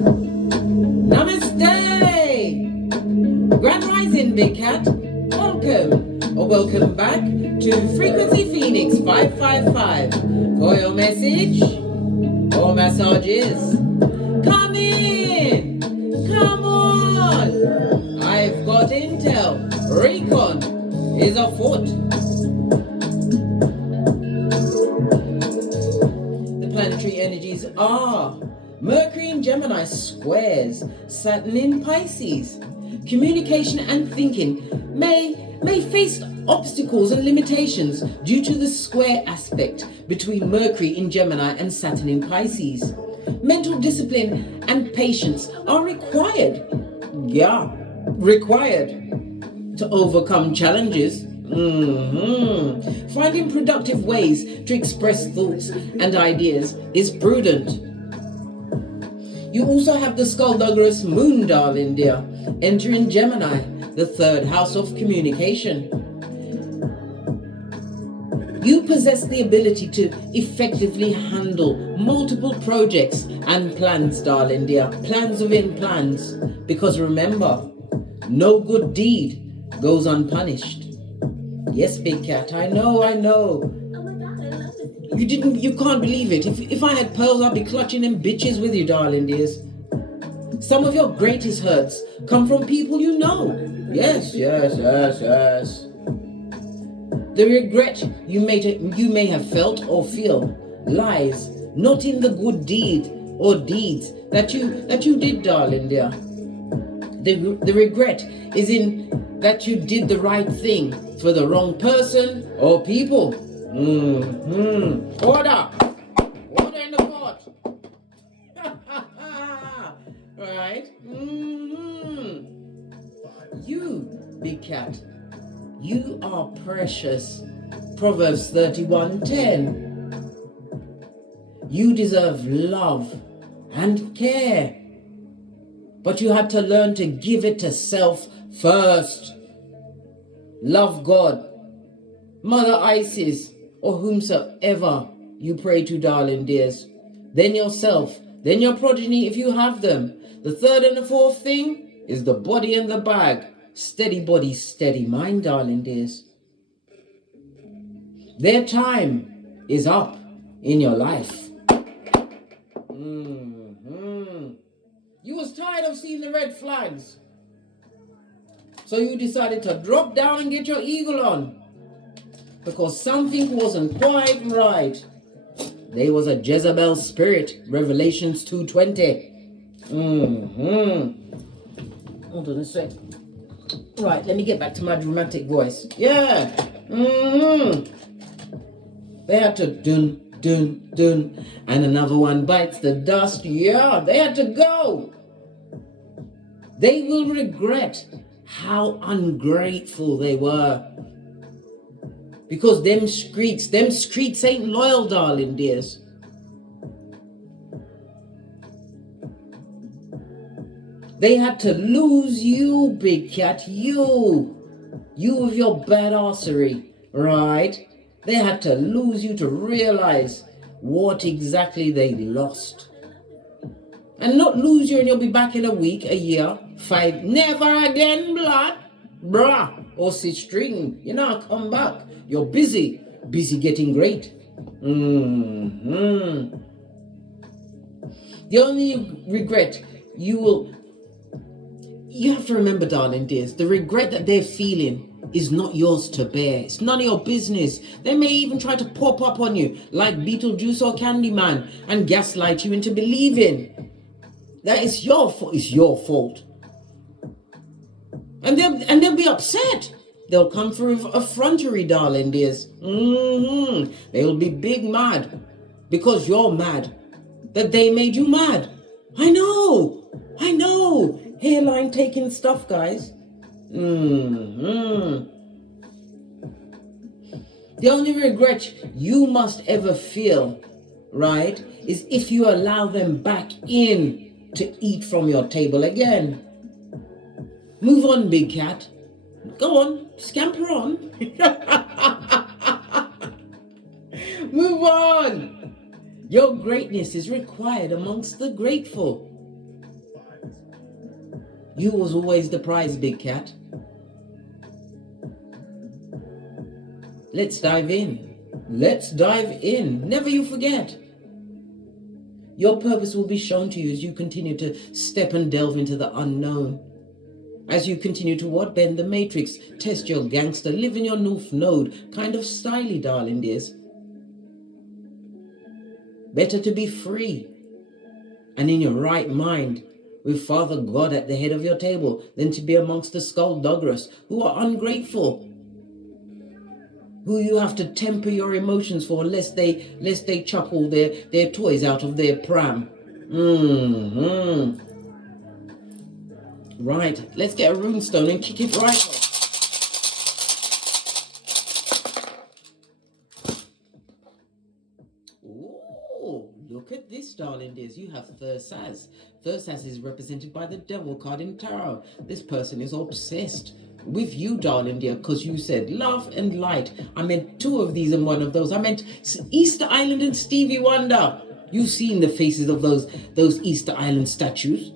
Namaste! Grand Rising, Big Cat. Welcome, or welcome back to Frequency Phoenix 555 for your message or massages. Come in! Come on! I've got intel. Recon is afoot. The planetary energies are Mercury in Gemini squares Saturn in Pisces. Communication and thinking may face obstacles and limitations due to the square aspect between Mercury in Gemini and Saturn in Pisces. Mental discipline and patience are required. Yeah, required to overcome challenges. Finding productive ways to express thoughts and ideas is prudent. You also have the Skullduggerous Moon, darling dear, entering Gemini, the third house of communication. You possess the ability to effectively handle multiple projects and plans, darling dear, plans within plans, because remember, no good deed goes unpunished. Yes, Big Cat, I know. You can't believe it. If I had pearls, I'd be clutching them bitches with you, darling dears. Some of your greatest hurts come from people you know. Yes. The regret you may have felt or feel lies not in the good deed or deeds that you did, darling dear. The regret is in that you did the right thing for the wrong person or people. Order in the court. Right? You, Big Cat, you are precious. Proverbs 31:10. You deserve love and care, but you have to learn to give it to self first. Love God, Mother Isis, or whomsoever you pray to, darling dears. Then yourself, then your progeny if you have them. The third and the fourth thing is the body and the bag. Steady body, steady mind, darling dears. Their time is up in your life. You was tired of seeing the red flags, so you decided to drop down and get your eagle on, because something wasn't quite right. There was a Jezebel spirit, Revelations 2:20. Hold on a sec. Right, let me get back to my dramatic voice. Yeah. They had to dun, and another one bites the dust. Yeah, they had to go. They will regret how ungrateful they were. Because them streets ain't loyal, darling dears. They had to lose you, Big Cat, you with your badassery, right? They had to lose you to realize what exactly they lost. And not lose you and you'll be back in a week, a year, 5, never again, blood, bruh, or sit string, you know, come back. You're busy getting great. The only regret you have to remember, darling dears, the regret that they're feeling is not yours to bear. It's none of your business. They may even try to pop up on you like Beetlejuice or Candyman and gaslight you into believing that it's your fault. It's your fault. And they'll be upset. They'll come through effrontery, darling dears. They'll be big mad because you're mad that they made you mad. I know. Hairline taking stuff, guys. The only regret you must ever feel, right, is if you allow them back in to eat from your table again. Move on, Big Cat. Go on, scamper on. Move on. Your greatness is required amongst the grateful. You was always the prize, big cat. Let's dive in. Let's dive in. Never you forget. Your purpose will be shown to you as you continue to step and delve into the unknown. As you continue to what? Bend the matrix, test your gangster, live in your North Node, kind of styly, darling dears. Better to be free and in your right mind with Father God at the head of your table than to be amongst the skullduggerers who are ungrateful, who you have to temper your emotions for lest they chuck all their toys out of their pram. Right, let's get a runestone and kick it right off. Ooh, look at this, darling dears. You have Thursaz. Thursaz is represented by the Devil card in Tarot. This person is obsessed with you, darling dear, because you said love and light. I meant two of these and one of those. I meant Easter Island and Stevie Wonder. You've seen the faces of those Easter Island statues.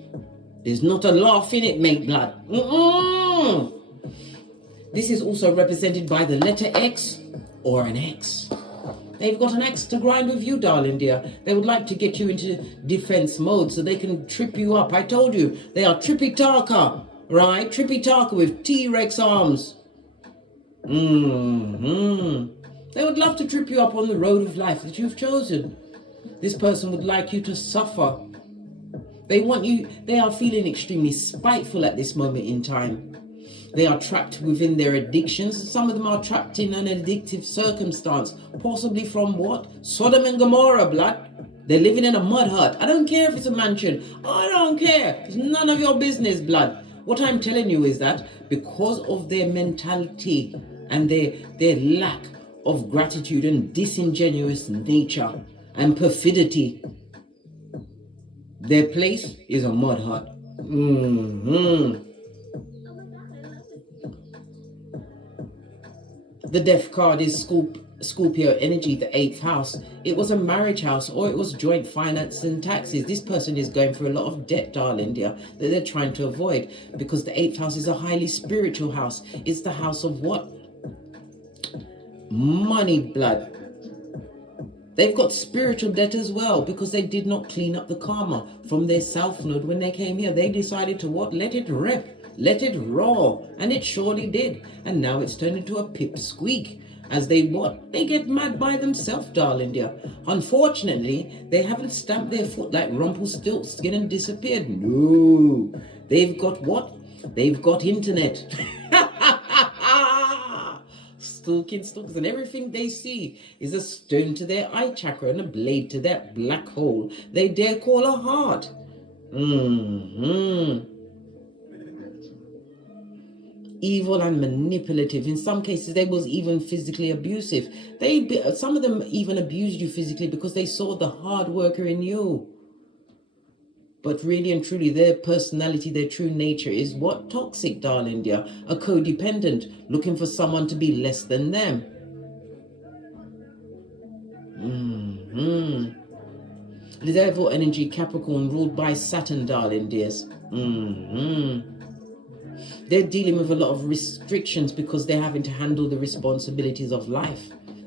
There's not a laugh in it, mate, blood. This is also represented by the letter X or an X. They've got an axe to grind with you, darling dear. They would like to get you into defense mode so they can trip you up. I told you, they are Trippy Tarka, right? Trippy Tarka with T-Rex arms. They would love to trip you up on the road of life that you've chosen. This person would like you to suffer. They want you, they are feeling extremely spiteful at this moment in time. They are trapped within their addictions. Some of them are trapped in an addictive circumstance, possibly from what? Sodom and Gomorrah, blood. They're living in a mud hut. I don't care if it's a mansion. I don't care. It's none of your business, blood. What I'm telling you is that because of their mentality and their lack of gratitude and disingenuous nature and perfidy, their place is a mud hut. The death card is Scorpio energy, the 8th house. It was a marriage house or it was joint finance and taxes. This person is going through a lot of debt, darling dear, that they're trying to avoid because the 8th house is a highly spiritual house. It's the house of what? Money, blood. They've got spiritual debt as well because they did not clean up the karma from their south node when they came here. They decided to what? Let it rip, let it roll, and it surely did. And now it's turned into a pipsqueak as they what? They get mad by themselves, darling dear. Unfortunately, they haven't stamped their foot like Rumpelstiltskin and disappeared. No, they've got what? They've got internet. Stalkers, and everything they see is a stone to their eye chakra and a blade to that black hole they dare call a heart. Evil and manipulative. In some cases, they was even physically abusive. Some of them even abused you physically because they saw the hard worker in you. But really and truly, their personality, their true nature is what? Toxic, darling dear. A codependent, looking for someone to be less than them. The devil energy, Capricorn, ruled by Saturn, darling dears. They're dealing with a lot of restrictions because they're having to handle the responsibilities of life.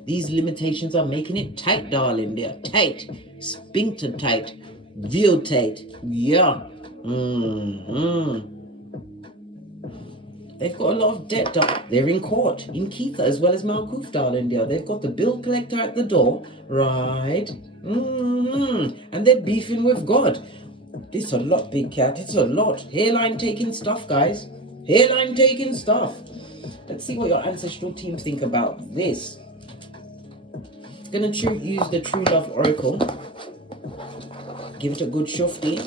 These limitations are making it tight, darling dear. Tight. Sphincter tight. Real tight. Yeah. They've got a lot of debt. They're in court in Keitha as well as Malkuth, darling dear. They've got the bill collector at the door, right? And they're beefing with God. It's a lot, big cat. It's a lot. Hairline taking stuff, guys. Hairline taking stuff. Let's see what your ancestral team think about this. Gonna use the True Love Oracle. Give it a good shufti.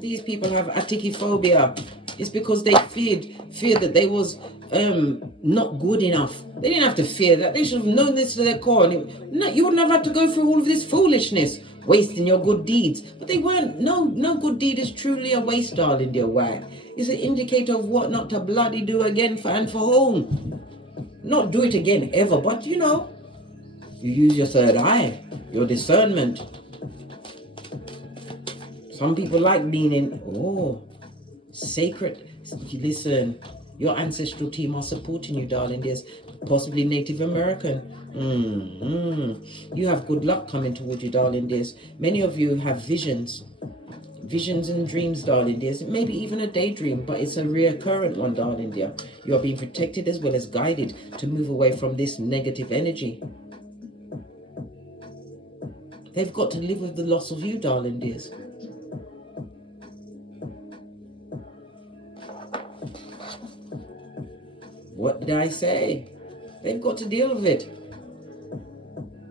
These people have atikiphobia. It's because they feared that they was not good enough. They didn't have to fear that. They should have known this to their core. You wouldn't have had to go through all of this foolishness, wasting your good deeds. But they weren't. No good deed is truly a waste, darling dear. Why? It's an indicator of what not to bloody do again for and for whom. Not do it again ever, but you You use your third eye, your discernment. Some people like being in, sacred. Listen, your ancestral team are supporting you, darling. There's possibly Native American. You have good luck coming towards you, darling. There's many of you have visions and dreams, darling dears. Maybe even a daydream, but it's a reoccurrent one, darling dear. You are being protected as well as guided to move away from this negative energy. They've got to live with the loss of you, darling dears. What did I say? They've got to deal with it.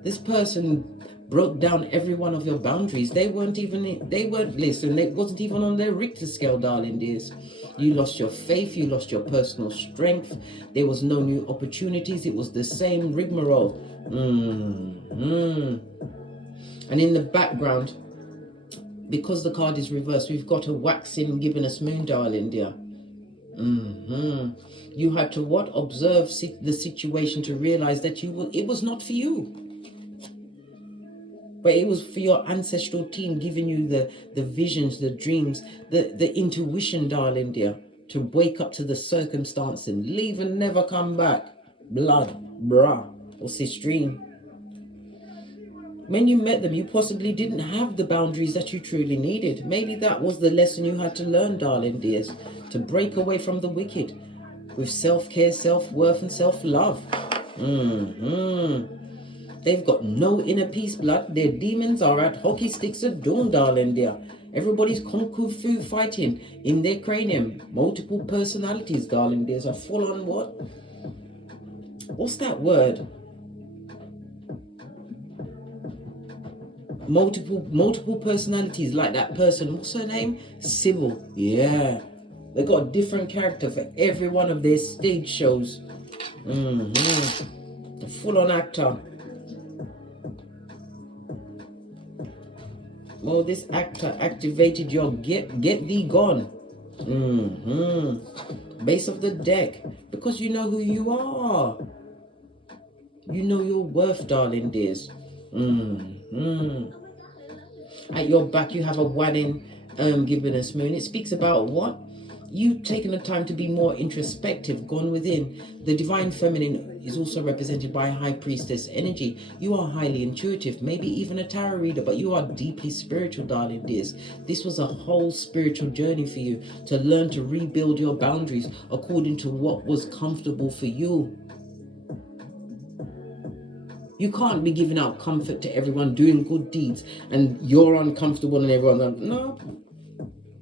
This person broke down every one of your boundaries. They weren't, listen, it wasn't even on their Richter scale, darling dears. You lost your faith, you lost your personal strength. There was no new opportunities. It was the same rigmarole. And in the background, because the card is reversed, we've got a waxing giving us moon, darling dear. You had to what? Observe the situation to realize that it was not for you. But it was for your ancestral team giving you the visions, the dreams, the intuition, darling dear, to wake up to the circumstance and leave and never come back. Blood, brah, or sistrine. When you met them, you possibly didn't have the boundaries that you truly needed. Maybe that was the lesson you had to learn, darling dears, to break away from the wicked with self-care, self-worth, and self-love. They've got no inner peace, blood. Their demons are at hockey sticks of doom, darling dear. Everybody's kung fu fighting in their cranium. Multiple personalities, darling dears, are full on what? What's that word? Multiple personalities, like that person. What's her name? Sybil. Yeah. They got a different character for every one of their stage shows. A full-on actor. Well, this actor activated your get thee gone. Base of the deck. Because you know who you are. You know your worth, darling dears. At your back, you have a wadding giving us moon. It speaks about what? You taking the time to be more introspective, gone within. The divine feminine is also represented by a high priestess energy. You are highly intuitive, maybe even a tarot reader, but you are deeply spiritual, darling dears. This was a whole spiritual journey for you to learn to rebuild your boundaries according to what was comfortable for you. You can't be giving out comfort to everyone, doing good deeds, and you're uncomfortable and everyone's like, no.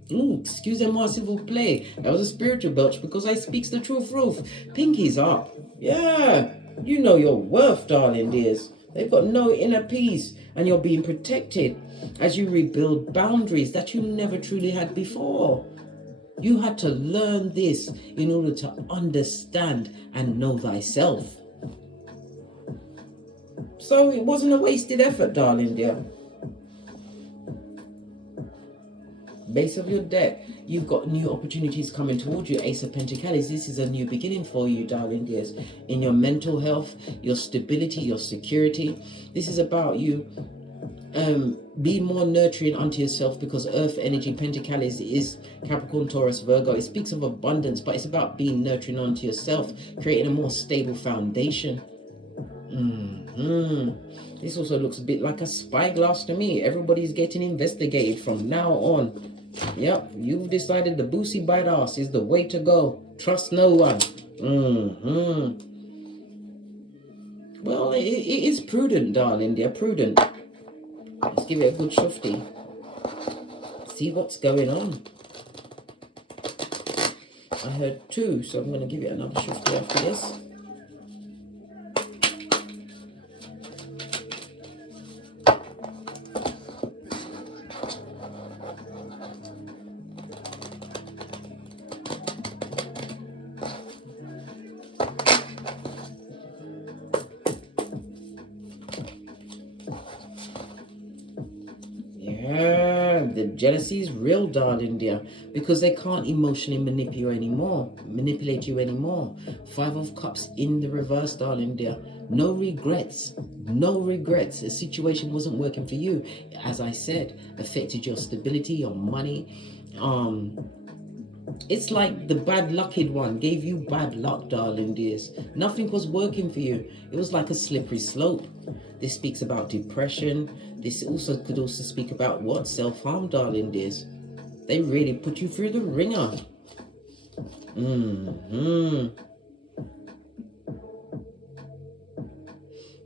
Excusez-moi s'il vous plaît. That was a spiritual belch because I speaks the truth, Ruth. Pinky's up. Yeah. You know your worth, darling dears. They've got no inner peace and you're being protected as you rebuild boundaries that you never truly had before. You had to learn this in order to understand and know thyself. So it wasn't a wasted effort, darling dear. Base of your deck, you've got new opportunities coming towards you. Ace of Pentacles, this is a new beginning for you, darling dears. In your mental health, your stability, your security. This is about you being more nurturing unto yourself, because Earth energy, Pentacles, is Capricorn, Taurus, Virgo. It speaks of abundance, but it's about being nurturing unto yourself, creating a more stable foundation. This also looks a bit like a spyglass to me. Everybody's getting investigated from now on. Yep, you've decided the boosie bite ass is the way to go. Trust no one. Well, it is prudent, darling dear, prudent. Let's give it a good shufty. See what's going on. I heard 2, so I'm going to give it another shufty after this. the jealousy is real, darling dear, because they can't emotionally manipulate you anymore. 5 of Cups in the reverse, darling dear. No regrets. No regrets. The situation wasn't working for you. As I said, affected your stability, your money. It's like the bad lucked one gave you bad luck, darling dears. Nothing was working for you. It was like a slippery slope. This speaks about depression. This also could also speak about what? Self-harm, darling dears. They really put you through the ringer.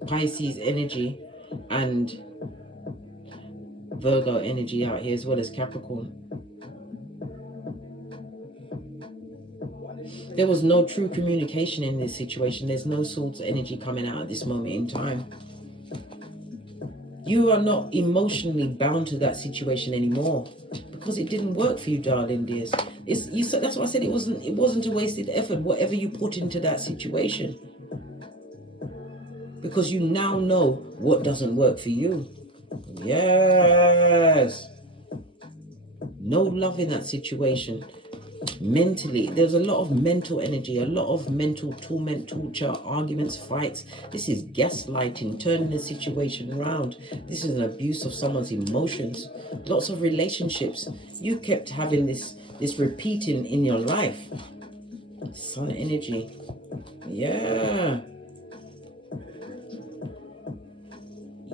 Pisces energy and Virgo energy out here, as well as Capricorn. There was no true communication in this situation. There's no Swords energy coming out at this moment in time. You are not emotionally bound to that situation anymore because it didn't work for you, darling dears. That's why I said it wasn't a wasted effort, whatever you put into that situation. Because you now know what doesn't work for you. Yes. No love in that situation. Mentally, there's a lot of mental energy, a lot of mental torment, torture, arguments, fights. This is gaslighting, turning the situation around. This is an abuse of someone's emotions. Lots of relationships. You kept having this repeating in your life. Sun energy. Yeah.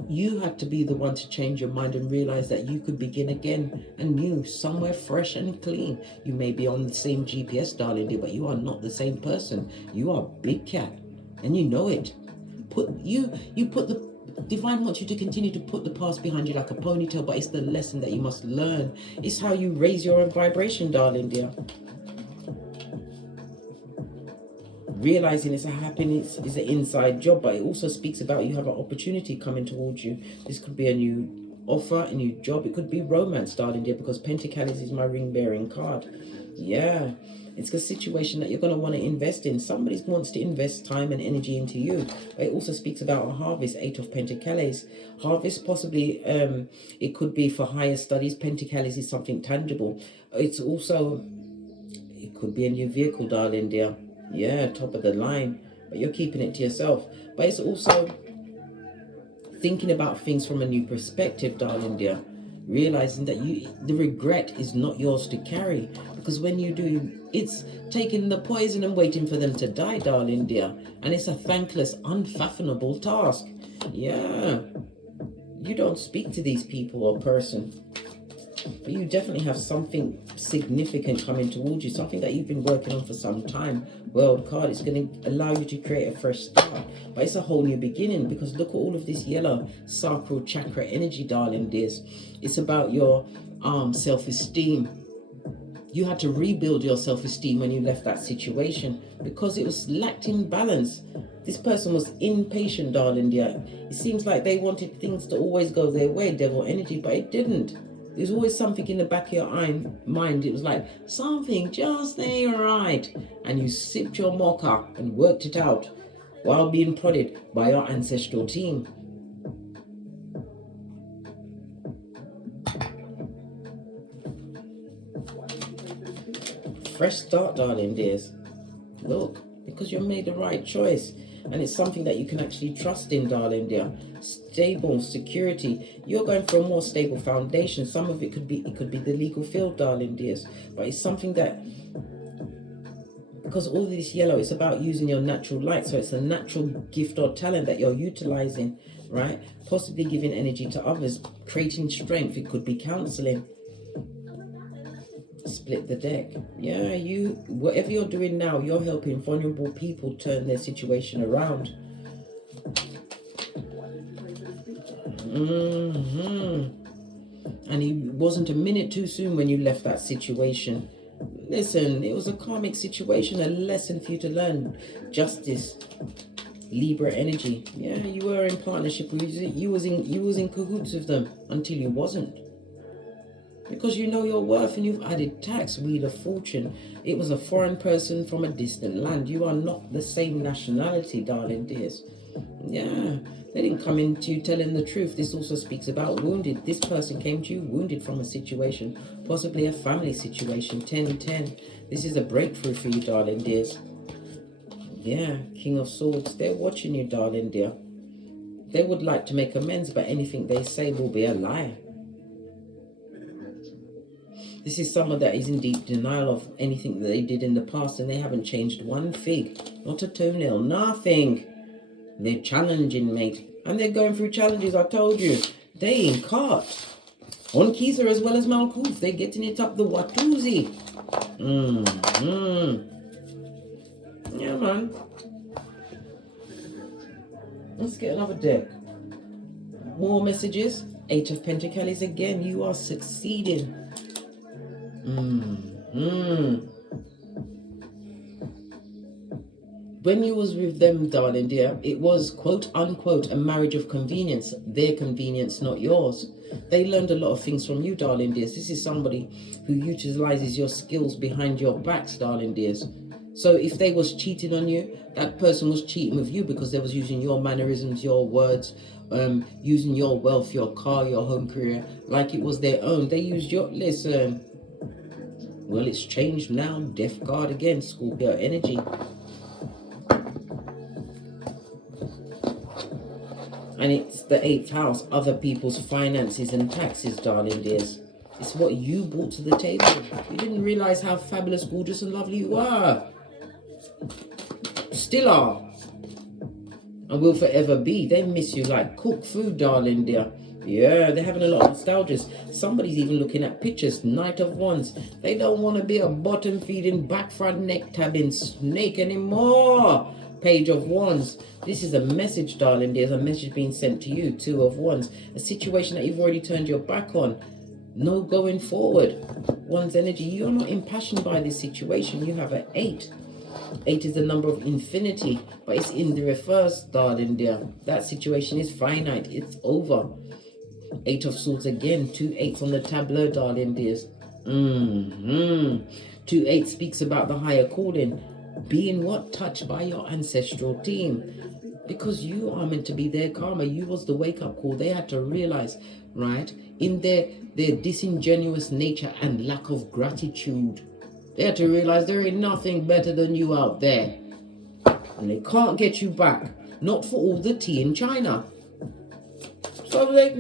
You had to be the one to change your mind and realize that you could begin again anew, somewhere fresh and clean. You may be on the same GPS, darling dear, but you are not the same person. You are big cat, and you know it. The divine wants you to continue to put the past behind you like a ponytail, but it's the lesson that you must learn. It's how you raise your own vibration, darling dear. Realizing it's a happiness is an inside job, but it also speaks about you have an opportunity coming towards you. This could be a new offer, a new job. It could be romance, darling dear, because Pentacles is my ring-bearing card. Yeah, it's a situation that you're going to want to invest in. Somebody wants to invest time and energy into you. But it also speaks about a harvest, 8 of Pentacles. Harvest, possibly, it could be for higher studies. Pentacles is something tangible. It's also, it could be a new vehicle, darling dear. Yeah, top of the line, but you're keeping it to yourself. But it's also thinking about things from a new perspective, darling dear. Realizing that the regret is not yours to carry, because when you do, it's taking the poison and waiting for them to die, darling dear. And it's a thankless, unfathomable task. Yeah, you don't speak to these people or person, but you definitely have something significant coming towards you, something that you've been working on for some time. World card, it's going to allow you to create a fresh start, but it's a whole new beginning, because look at all of this yellow sacral chakra energy, darling dears. It's about your self-esteem. You had to rebuild your self-esteem when you left that situation because it was lacked in balance. This person was impatient, darling dear. It seems like they wanted things to always go their way, devil energy, but it didn't. There's always something in the back of your mind. It was like, something just ain't right. And you sipped your mocha and worked it out while being prodded by your ancestral team. Fresh start, darling dears. Look, because you made the right choice. And it's something that you can actually trust in, darling dear. Stable security. You're going for a more stable foundation. Some of it could be the legal field, darling dears. But it's something that, because all this yellow, it's about using your natural light. So it's a natural gift or talent that you're utilizing, right? Possibly giving energy to others, creating strength. It could be counseling. Split the deck. Yeah, whatever you're doing now, you're helping vulnerable people turn their situation around. And it wasn't a minute too soon when you left that situation. Listen, it was a karmic situation, a lesson for you to learn. Justice, Libra energy. Yeah, you were in partnership with you was in cahoots with them until you wasn't. Because you know your worth and you've added tax, Wheel of Fortune. It was a foreign person from a distant land. You are not the same nationality, darling dears. Yeah, they didn't come into you telling the truth. This also speaks about wounded. This person came to you wounded from a situation, possibly a family situation. 10-10. This is a breakthrough for you, darling dears. Yeah, King of Swords. They're watching you, darling dear. They would like to make amends, but anything they say will be a lie. This is someone that is in deep denial of anything that they did in the past, and they haven't changed one fig, not a toenail, nothing. They're challenging, mate, and they're going through challenges. I told you, they in cart. On Kisa as well as Malkuth, they're getting it up the Watusi. Yeah, man. Let's get another deck. More messages. 8 of Pentacles again. You are succeeding. When you was with them, darling dear, it was quote unquote a marriage of convenience. Their convenience, not yours. They learned a lot of things from you, darling dears. This is somebody who utilizes your skills behind your backs, darling dears. So if they was cheating on you, that person was cheating with you because they was using your mannerisms, your words, using your wealth, your car, your home career, like it was their own. They used your, listen, well, it's changed now. Death card again, Scorpio energy. And it's the 8th house, other people's finances and taxes, darling dears. It's what you brought to the table. You didn't realize how fabulous, gorgeous, and lovely you are. Still are. And will forever be. They miss you like cooked food, darling dear. Yeah, they're having a lot of nostalgia. Somebody's even looking at pictures. Knight of Wands. They don't want to be a bottom feeding, back front neck tabbing snake anymore. Page of Wands. This is a message, darling. There's a message being sent to you. 2 of Wands. A situation that you've already turned your back on. No going forward. Wands energy. You're not impassioned by this situation. You have an 8. 8 is the number of infinity, but it's in the reverse, darling dear. That situation is finite. It's over. 8 of Swords again. 2 8s on the tableau, darling dears. 2 8 speaks about the higher calling. Being what? Touched by your ancestral team. Because you are meant to be their karma. You was the wake-up call. They had to realize, right, in their disingenuous nature and lack of gratitude, they had to realize there ain't nothing better than you out there. And they can't get you back. Not for all the tea in China. So they're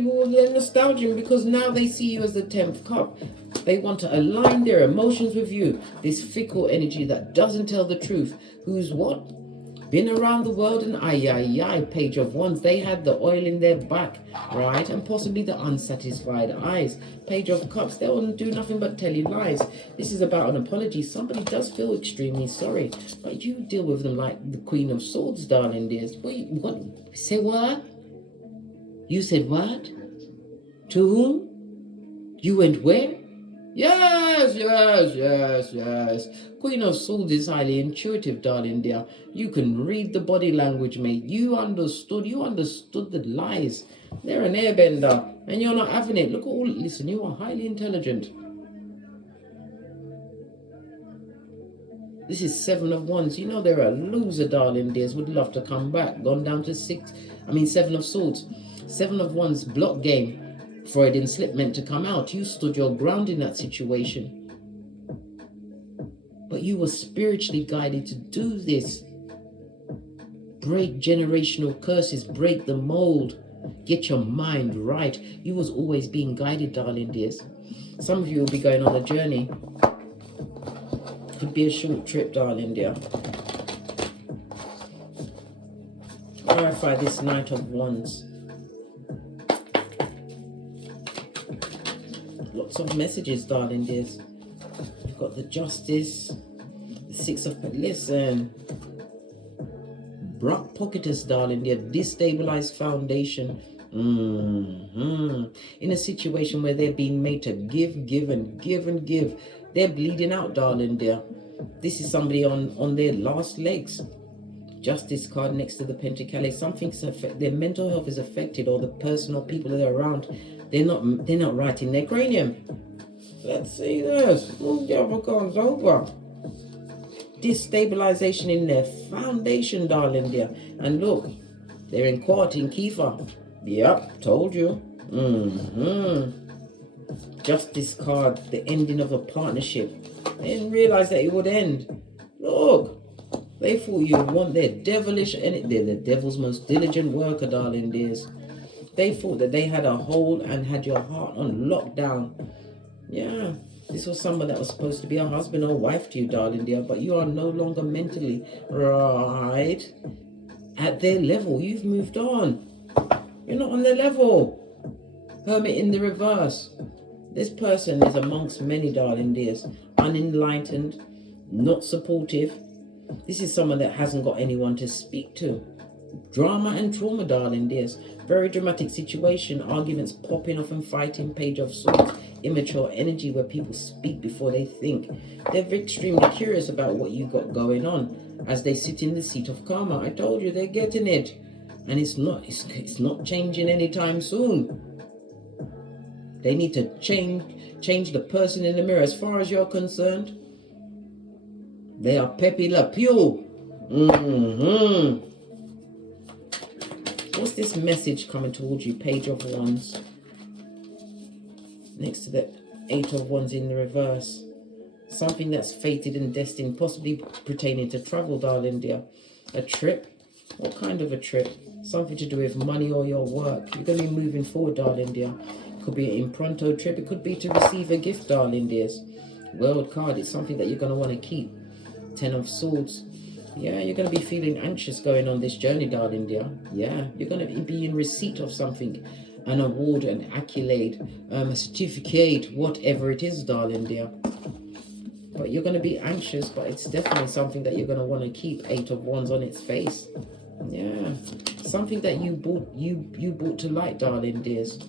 nostalgic because now they see you as the 10th cup. They want to align their emotions with you. This fickle energy that doesn't tell the truth. Who's what? Been around the world and Page of Wands. They had the oil in their back, right? And possibly the unsatisfied eyes. Page of Cups. They won't do nothing but tell you lies. This is about an apology. Somebody does feel extremely sorry. But you deal with them like the Queen of Swords, darling dears. Wait, what? Say what? You said what? To whom? You went where? Yes. Queen of Swords is highly intuitive, darling dear. You can read the body language, mate. You understood the lies. They're an airbender, and you're not having it. Look at all, listen, you are highly intelligent. This is 7 of Wands. You know they're a loser, darling dears. Would love to come back. Gone down to 7 of Swords. 7 of Wands, block game. Freudian slip meant to come out. You stood your ground in that situation. But you were spiritually guided to do this. Break generational curses. Break the mold. Get your mind right. You was always being guided, darling dears. Some of you will be going on a journey. Could be a short trip, darling dear. Clarify this Knight of Wands. Lots of messages, darling dears. You've got the Justice, the 6 of... Listen. Brock Pocketers, darling dear. Destabilized foundation. In a situation where they're being made to give and give. They're bleeding out, darling dear. This is somebody on their last legs. Justice card next to the Pentacles. Something's affected. Their mental health is affected, or the person or people that are around. They're not right in their cranium. Let's see this. Move the other cards over. Destabilization in their foundation, darling dear. And look, They're in court in Kiefer. Yep, told you. Justice card, the ending of a partnership. They didn't realize that it would end. Look, they thought you want their devilish, and they're the devil's most diligent worker, darling dears. They thought that they had a hold and had your heart on lockdown. Yeah, this was someone that was supposed to be a husband or wife to you, darling dear, but you are no longer mentally right at their level. You've moved on. You're not on their level. Hermit in the reverse. This person is amongst many, darling dears, unenlightened, not supportive. This is someone that hasn't got anyone to speak to. Drama and trauma, darling dears. Very dramatic situation. Arguments popping off and fighting. Page of Swords. Immature energy where people speak before they think. They're extremely curious about what you got going on as they sit in the seat of karma. I told you, they're getting it. And it's not changing anytime soon. They need to change the person in the mirror. As far as you're concerned, they are Pepe Le Pew. What's this message coming towards you? Page of Wands. Next to the Eight of Wands in the reverse. Something that's fated and destined, possibly pertaining to travel, darling dear. A trip. What kind of a trip? Something to do with money or your work. You're going to be moving forward, darling dear. It could be an impronto trip. It could be to receive a gift, darling dears. World card. It's something that you're going to want to keep. Ten of Swords. Yeah, you're going to be feeling anxious going on this journey, darling dear. Yeah, you're going to be in receipt of something. An award, an accolade, a certificate, whatever it is, darling dear. But you're going to be anxious, but it's definitely something that you're going to want to keep. Eight of Wands on its face. Yeah, something that you brought to light, darling dears.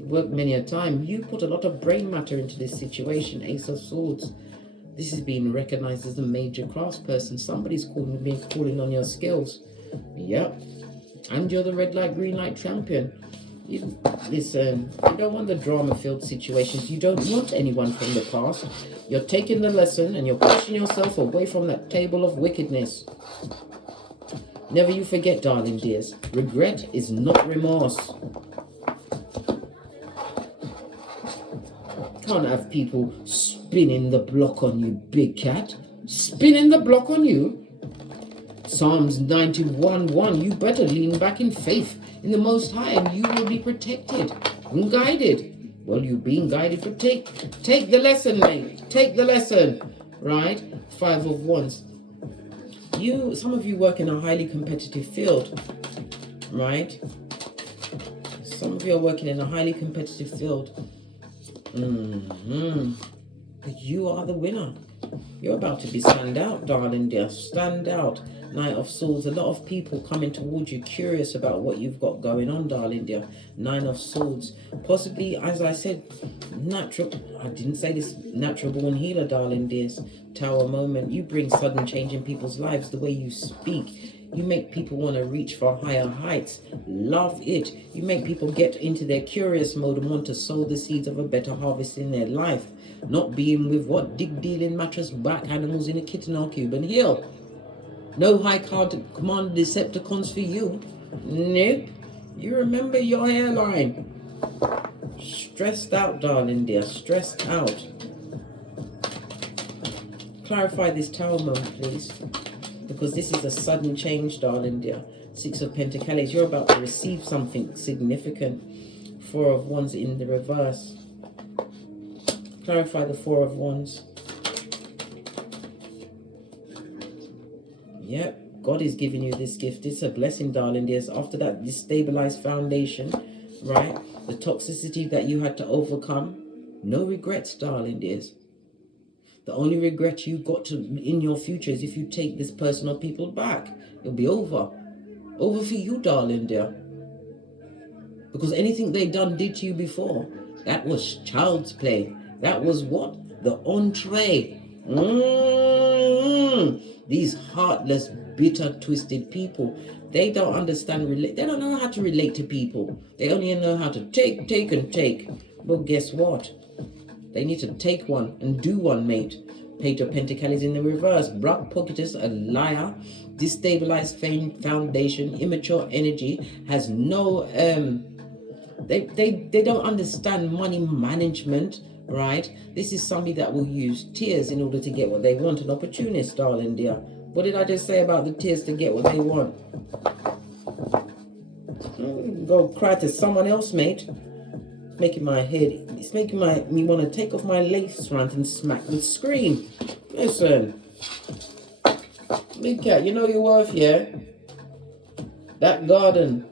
Worked many a time. You put a lot of brain matter into this situation. Ace of Swords. This is being recognized as a major craftsperson. Somebody's calling on your skills. Yep. And you're the red light, green light champion. Listen, you don't want the drama-filled situations. You don't want anyone from the past. You're taking the lesson and you're pushing yourself away from that table of wickedness. Never you forget, darling dears, regret is not remorse. Can't have people spinning the block on you, big cat. Spinning the block on you. Psalms 91:1. You better lean back in faith in the Most High, and you will be protected and guided. Well, you're being guided, but take the lesson, mate. Take the lesson, right? Five of Wands. Some of you work in a highly competitive field, right? Some of you are working in a highly competitive field. But you are the winner. You're about to be stand out, darling dear. Stand out. Knight of Swords. A lot of people coming towards you, curious about what you've got going on, darling dear. Nine of Swords. Possibly, as I said, natural. I didn't say this. Natural born healer, darling dears. Tower moment. You bring sudden change in people's lives. The way you speak. You make people want to reach for higher heights. Love it. You make people get into their curious mode and want to sow the seeds of a better harvest in their life. Not being with what? Dig dealing mattress back animals in a kitten or Cuban hill. No high command Decepticons for you. Nope. You remember your hairline. Stressed out, darling dear. Stressed out. Clarify this tower moment, please. Because this is a sudden change, darling dear. Six of Pentacles. You're about to receive something significant. Four of Wands in the reverse. Clarify the Four of Wands. Yep, God is giving you this gift. It's a blessing, darling dears. After that destabilized foundation, right? The toxicity that you had to overcome. No regrets, darling dears. The only regret you got in your future is if you take this person or people back. It'll be over. Over for you, darling dear. Because anything they did to you before, that was child's play. That was what? The entree. These heartless, bitter, twisted people, they don't understand, they don't know how to relate to people. They only know how to take, and take. Well, guess what? They need to take one and do one, mate. Page of Pentacles in the reverse. Black Pocketus, a liar. destabilized foundation, immature energy, has no they don't understand money management, right? This is somebody that will use tears in order to get what they want. An opportunist, darling dear. What did I just say about the tears to get what they want? Go cry to someone else, mate. It's making my head, it's making me want to take off my lace front and smack the screen. Listen, big cat, you know your worth, yeah? That garden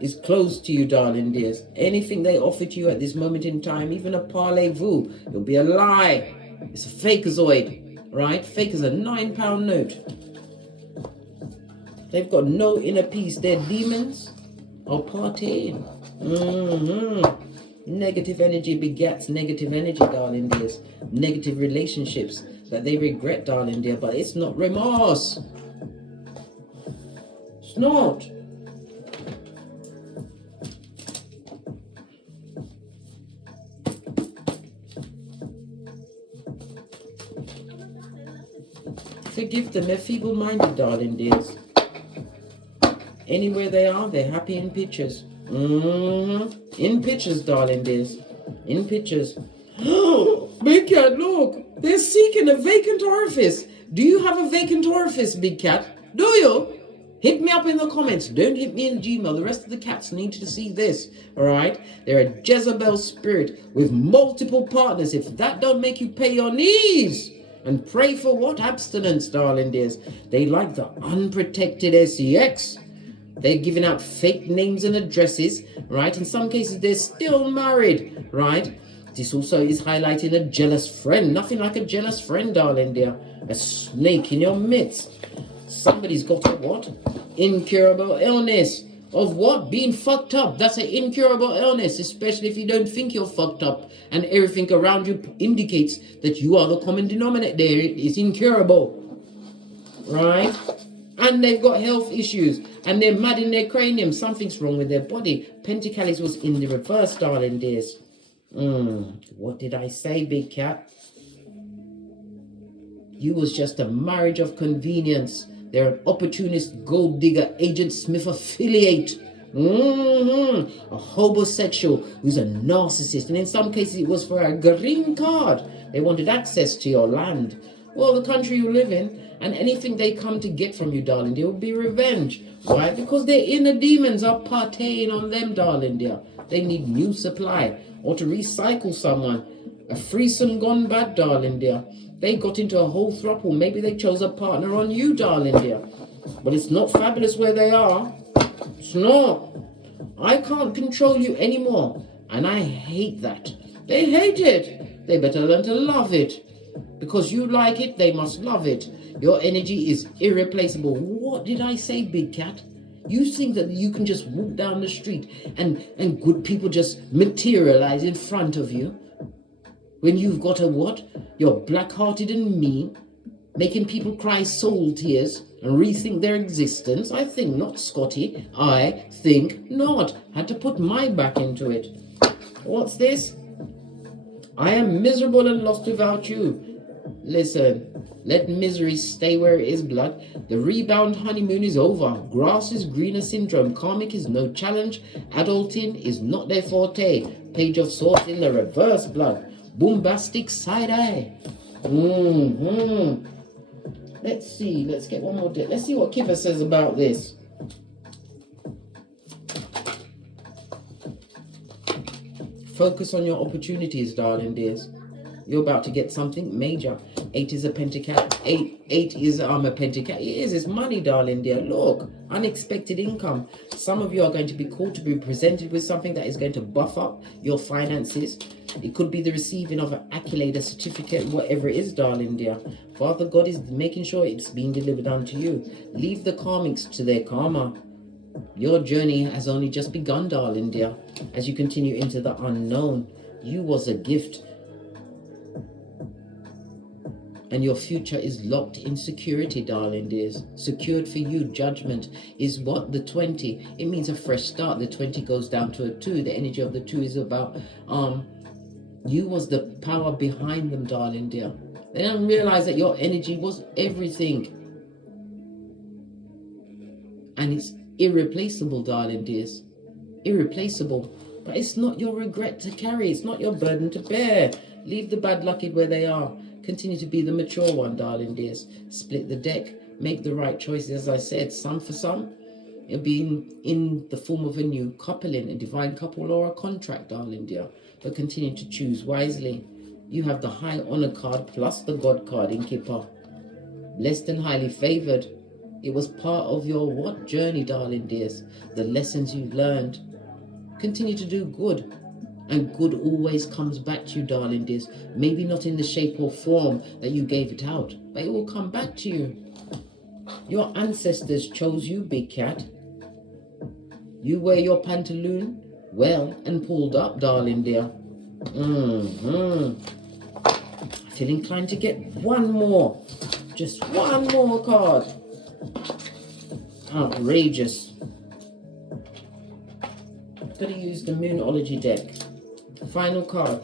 is closed to you, darling dears. Anything they offer to you at this moment in time, even a parlez-vous, it'll be a lie. It's a fakeazoid, right? Fake is a £9 note. They've got no inner peace. They're demons or partying. Negative energy begets negative energy, darling dears. Negative relationships that they regret, darling dear. But it's not remorse. It's not. Forgive them. They're feeble-minded, darling dears. Anywhere they are, they're happy in pictures. In pictures, darling dears. In pictures. Big cat, look. They're seeking a vacant orifice. Do you have a vacant orifice, big cat? Do you? Hit me up in the comments. Don't hit me in Gmail. The rest of the cats need to see this. Alright? They're a Jezebel spirit with multiple partners. If that don't make you pay your knees and pray for what? Abstinence, darling dears. They like the unprotected sex. They're giving out fake names and addresses, right? In some cases, they're still married, right? This also is highlighting a jealous friend. Nothing like a jealous friend, darling dear. A snake in your midst. Somebody's got a what? Incurable illness. Of what? Being fucked up. That's an incurable illness, especially if you don't think you're fucked up and everything around you indicates that you are the common denominator. There, it's incurable, right? And they've got health issues and they're mad in their cranium. Something's wrong with their body. Pentacalis was in the reverse, darling dears. What did I say, big cat? You was just a marriage of convenience. They're an opportunist, gold digger, Agent Smith affiliate. A homosexual who's a narcissist. And in some cases it was for a green card. They wanted access to your land. Well, the country you live in. And anything they come to get from you, darling dear, will be revenge. Why? Because their inner demons are partying on them, darling dear. They need new supply. Or to recycle someone. A threesome gone bad, darling dear. They got into a whole throuple. Maybe they chose a partner on you, darling dear. But it's not fabulous where they are. It's not. I can't control you anymore. And I hate that. They hate it. They better learn to love it. Because you like it, they must love it. Your energy is irreplaceable. What did I say, big cat? You think that you can just walk down the street and good people just materialize in front of you? When you've got a what? You're black-hearted and mean, making people cry soul tears and rethink their existence? I think not, Scotty. I think not. Had to put my back into it. What's this? I am miserable and lost without you. Listen, let misery stay where it is, blood. The rebound honeymoon is over. Grass is greener syndrome. Karmic is no challenge. Adulting is not their forte. Page of Swords in the reverse, blood. Bombastic side eye. Let's see. Let's get one more. Let's see what Kiva says about this. Focus on your opportunities, darling dears. You're about to get something major. 8 is a pentacle. 8 is a pentacle. It is. It's money, darling dear. Look, unexpected income. Some of you are going to be called to be presented with something that is going to buff up your finances. It could be the receiving of an accolade, a certificate, whatever it is, darling dear. Father God is making sure it's being delivered unto you. Leave the karmics to their karma. Your journey has only just begun, darling dear. As you continue into the unknown, you was a gift. And your future is locked in security, darling dears. Secured for you. Judgment is what? The 20. It means a fresh start. The 20 goes down to a 2. The energy of the 2 is about you was the power behind them, darling dear. They don't realize that your energy was everything. And it's irreplaceable, darling dears. Irreplaceable. But it's not your regret to carry. It's not your burden to bear. Leave the bad lucky where they are. Continue to be the mature one, darling dears. Split the deck. Make the right choices. As I said, some for some, it'll be in the form of a new coupling, a divine couple or a contract, darling dear. But continue to choose wisely. You have the high honor card plus the God card in Kippa. Blessed and highly favored. It was part of your what journey, darling dears? The lessons you learned. Continue to do good. And good always comes back to you, darling dears. Maybe not in the shape or form that you gave it out, but it will come back to you. Your ancestors chose you, big cat. You wear your pantaloon well and pulled up, darling dear. I feel inclined to get one more. Just one more card. Outrageous. I'm going to use the Numerology deck. Final card.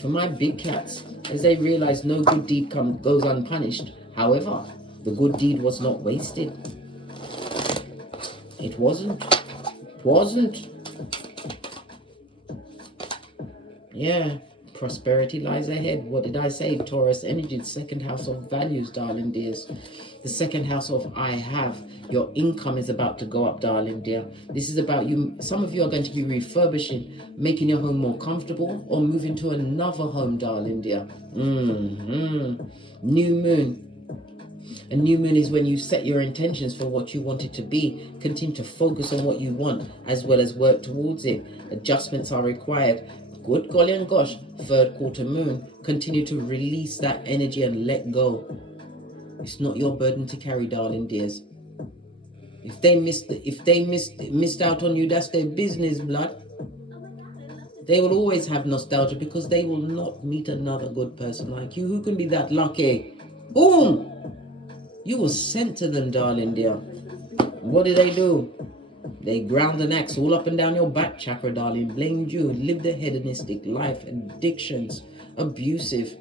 For my big cats, as they realize no good deed goes unpunished. However, the good deed was not wasted. It wasn't. It wasn't. Yeah. Prosperity lies ahead. What did I say? Taurus energy, the second house of values, darling dears. The second house of I have. Your income is about to go up, darling dear. This is about you. Some of you are going to be refurbishing, making your home more comfortable, or moving to another home, darling dear. New moon. A new moon is when you set your intentions for what you want it to be. Continue to focus on what you want as well as work towards it. Adjustments are required. Good golly and gosh, third quarter moon. Continue to release that energy and let go. It's not your burden to carry, darling dears. If they missed out on you, that's their business, blood. They will always have nostalgia because they will not meet another good person like you. Who can be that lucky? Boom! You were sent to them, darling dear. What did they do? They ground an axe all up and down your back chakra, darling. Blamed you, lived a hedonistic life, addictions, abusive.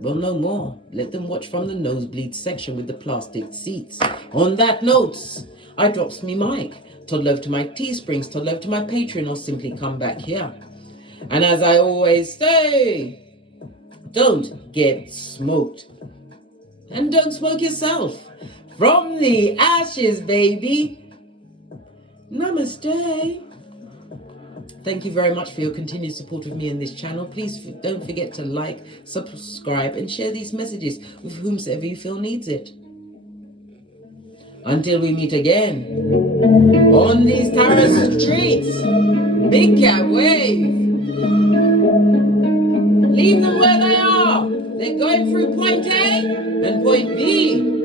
Well, no more. Let them watch from the nosebleed section with the plastic seats. On that note, I drops me mic. Toddle over to my Teesprings, toddle over to my Patreon, or simply come back here. And as I always say, don't get smoked. And don't smoke yourself. From the ashes, baby. Namaste. Thank you very much for your continued support of me in this channel. Please don't forget to like, subscribe, and share these messages with whomsoever you feel needs it. Until we meet again on these Tarot streets, big cat wave. Leave them where they are. They're going through point A and point B.